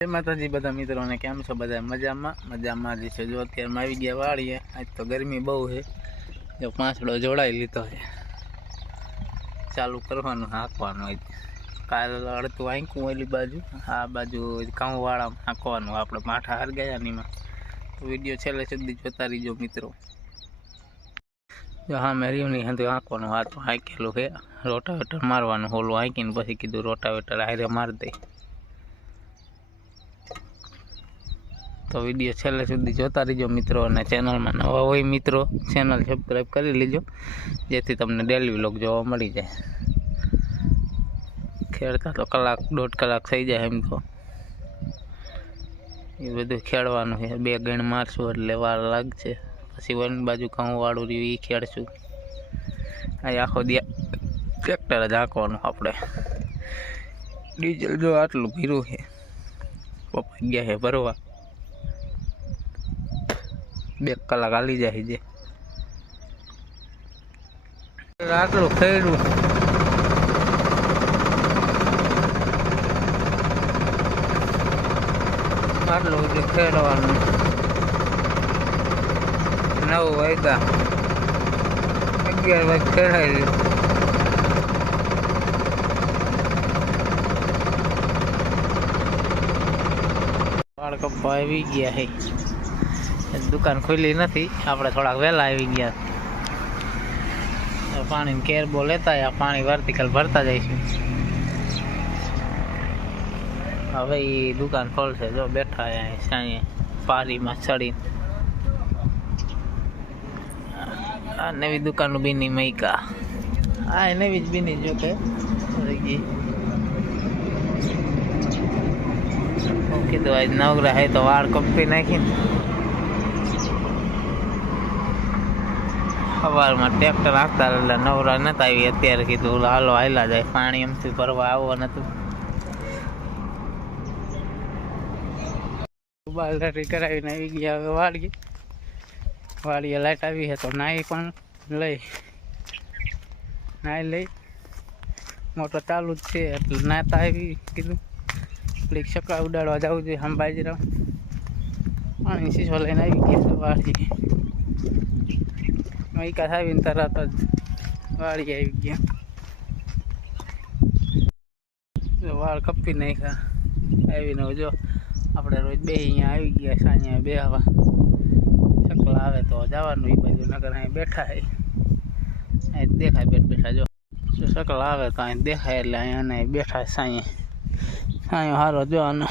જય માતાજી બધા મિત્રોને કેમ છો? બધા મજામાં? મજામાં જ છે. જો અત્યારમાં આવી ગયા વાળીએ આજ તો ગરમી બહુ છે. જો પાંચડો જોડાઈ લીધો છે. ચાલુ કરવાનું, હાંકવાનું આજ કાલ અડધું હાંકવું ઓલી બાજુ. આ બાજુ ઘઉંવાળામાં હાંકવાનું. આપણે માઠા હાર ગયા નીમાં તો વીડિયો છેલ્લે સુધી જોતા રહીજો મિત્રો. જો હા, મેં રહ્યું નહીં હતું હાંકવાનું આ તો હાંકેલું છે. રોટાવેટર મારવાનું હોલું હાંકીને પછી કીધું રોટાવેટર હારે મારી દઈ તો વીડિયો છેલ્લે સુધી જોતા રહીજો મિત્રો અને ચેનલમાં નવા હોય મિત્રો ચેનલ સબસ્ક્રાઈબ કરી લેજો. જેથી તમને ડેલી વ્લોગ જોવા મળી જાય. ખેડતા તો કલાક, દોઢ કલાક થઈ જાય એમ તો. એ બધું ખેડવાનું છે. બે ગણ મારશું એટલે વાર લાગશે. પછી વન બાજુ ઘઉં વાળું રહ્યું એ ખેડશું. આ આખો ટ્રેક્ટર જ હાંકવાનું આપણે. ડીઝલ જો આટલું ભીરું છે. પપ્પા ગયા છે ભરવા. બે કલાક હાલી જાય છે. આટલું ખેડું આટલું બધું ખેડવાનું નવ વાગ્યા. અગિયાર વાગે ખેડાઈ રહ્યું બાળકપ્પા આવી ગયા હે દુકાન ખુલી નથી. આપણે થોડાક વહેલા આવી ગયા. પાણીની કેરબો લેતા આ પાણી વર્ટિકલ ભરતા જઈશું હવે એ દુકાન ખોલશે. જો બેઠા અહીંયા પારીમાં ચડી આ નવી દુકાનનું બીની મૈકા આ નવી જ બીની જો કે કીધું, આજ નવરા હે તો વાળ કંપની નાખીને સવારમાં ટ્રેક્ટર આવતા એટલે નવરા નતા આવી. અત્યારે કીધું હાલો હાલા જાય. પાણી એમથી ભરવા આવવા નતું બાલદારી કરાવીને આવી ગયા હવે વાળીએ વાળીએ લાઈટ આવી છે તો નાઈ પણ લઈ. નાઈ લઈ. મોટર ચાલુ જ છે એટલે નાતા આવી કીધું. પ્લીક સકડા ઉડાડવા જવું જોઈએ અંબાજી રામ પાણી શીશો લઈને આવી ગયા વાળીએ મૈકા આવીને તરત જ વાળી આવી ગયા. વાળ કપી નાખ્યા. આવીને જો આપણે રોજ બે અહીંયા આવી ગયા સાંજે બે આવા ચકલા આવે તો જવાનું એ બાજુ નગર અહીં બેઠા હે અહીં દેખાય બેઠ બેઠા જો. ચકલા આવે તો અહીં દેખાય એટલે અહીંયા બેઠા સાંજે સાંયો સારો જોવાનો.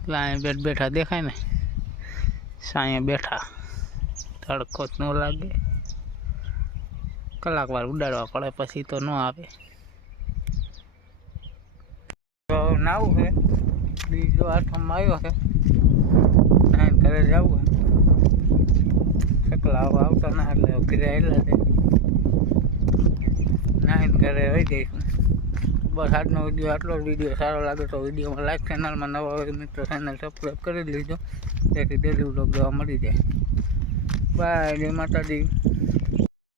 એટલે અહીં બેઠ બેઠા દેખાય ને? સાંજે બેઠા. તડકો જ ન લાગે. કલાક વાર ઉડાડવા પડે, પછી તો ન આવે. નાવું છે બીજો આઠમમાં આવ્યો છે નાઈન ઘરે જવું છે સકલા આવતા ના એટલે ઘરે આવેલા છે. નાઈન ઘરે રહી જઈશું. બસ આજનો વીડિયો આટલો જ. વીડિયો સારો લાગે તો વિડીયોમાં લાઈક ચેનલમાં નવા હોય મિત્રો ચેનલ સબસ્ક્રાઈબ કરી લેજો. જેથી ડેલી વ્લોગ જોવા મળી જાય. બાય જય માતાજી.